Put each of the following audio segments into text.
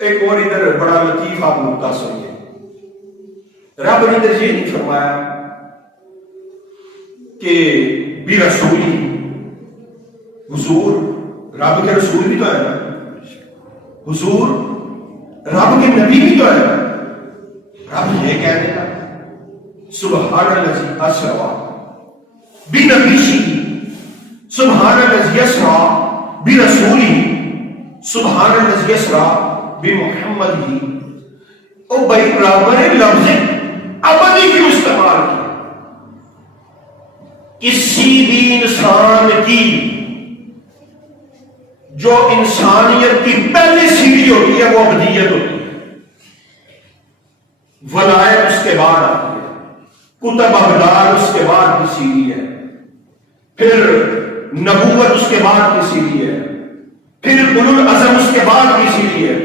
ایک اور ادھر بڑا لطیف آپ نقطہ سنیے، رب نے ادھر یہ نہیں فرمایا کہ بھی رسولی، حضور رب کے رسول بھی تو ہے نا، حضور رب کے نبی بھی تو ہے نا۔ رب یہ کہہ دے گا سبحان الذی اسری بنبیہ، سبحان الذی اسری برسولہ، سبحان الذی اسری بمحمدہ۔ او بھائی رب نے لفظ ابدی کیوں استعمال کیا؟ کسی بھی انسان کی جو انسانیت کی پہلی سیڑھی ہوتی ہے وہ ابدیت ہوتی ہے، ولایت اس کے بعد آتی ہے، کتب ابدال اس کے بعد کی سیڑھی ہے، پھر نبوت اس کے بعد کی سیڑھی ہے، پھر اولو العزم اس کے بعد کی سیڑھی ہے،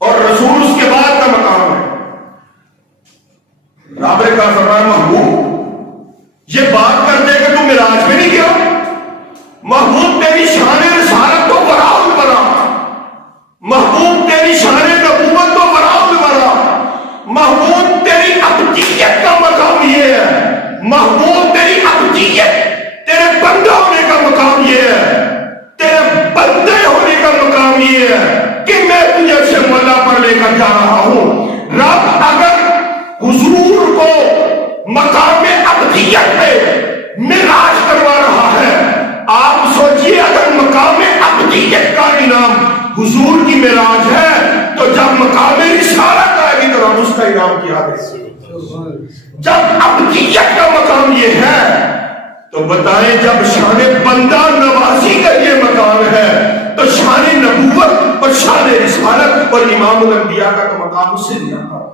اور رسول اس کے بعد کا مقام ہے۔ رابع کا فرمان محبوب یہ بات کر دے کہ تم معراج میں نہیں گیا، محبوب تیری شان رسالت تو براؤ برا، محبوب تیری شان نبوت تو براؤ برا، محبوب تیری ابدیت کا مقام یہ ہے، محبوب تیری ابدیت، تیرے بندہ ہونے کا مقام یہ ہے، تیرے بندے ہونے کا مقام یہ ہے کہ میں تجھے سے مولا پر لے کر جا رہا ہوں۔ رب اگر حضور کو مقام ابدیت پہ معراج کروا رہا ہے، آپ سوچئے اگر مقام ابدیت کا انعام حضور کی معراج ہے تو جب مقام رسالت آئے گی تو رب اس کا انعام کیا دے؟ جب ابدیت کا مقام یہ ہے تو بتائیں جب شان بندہ نوازی کا یہ مقام ہے تو شان نبوت اور شان رسالت اور امام الانبیاء کا تو مقام اس سے نہیں آتا۔